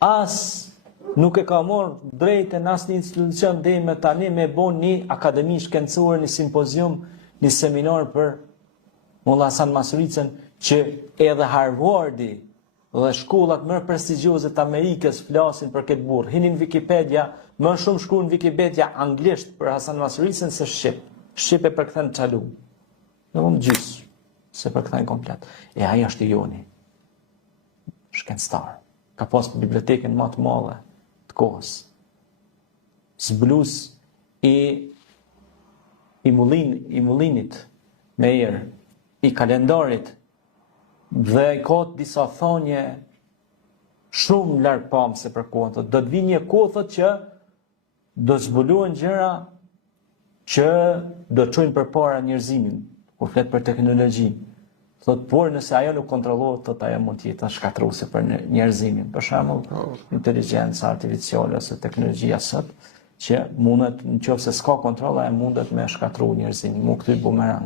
as nuk e ka marrë drejtën as një institucion deri me tani me bon një akademi shkencore, një simpozium, një seminar për Molla Hasan Masuricën, që edhe Harvardi dhe shkollat më prestigjioze të Amerikës flasin për këtë burr. Hini në Wikipedia, më shumë shkruan në Wikipedia anglisht për Hasan Masuricën se shqip. Shqip e përkthen çalu. Në më gjys, se përkthen komplet. E ai është i joni. Shkencëtar. Ka pas bibliotekën më të madhe të kohës. Zbulus i mullinit me erë, i kalendarit, dhe ka disa thonje shumë larg pamëse për kohën. Do të vi një kohë që do zbuluhen gjëra që do të çojnë përpara njerëzimin, kur flet për teknologji. Thot, por nëse ajo nuk kontrollohet, thot ajo mund të jetë shkatruese për njerëzimin. Për shembull, inteligjenca artificiale ose teknologjia sot, që mundet, nëse s'ka kontroll, ajo mundet me shkatru njerëzimin, mu kthy bumerang.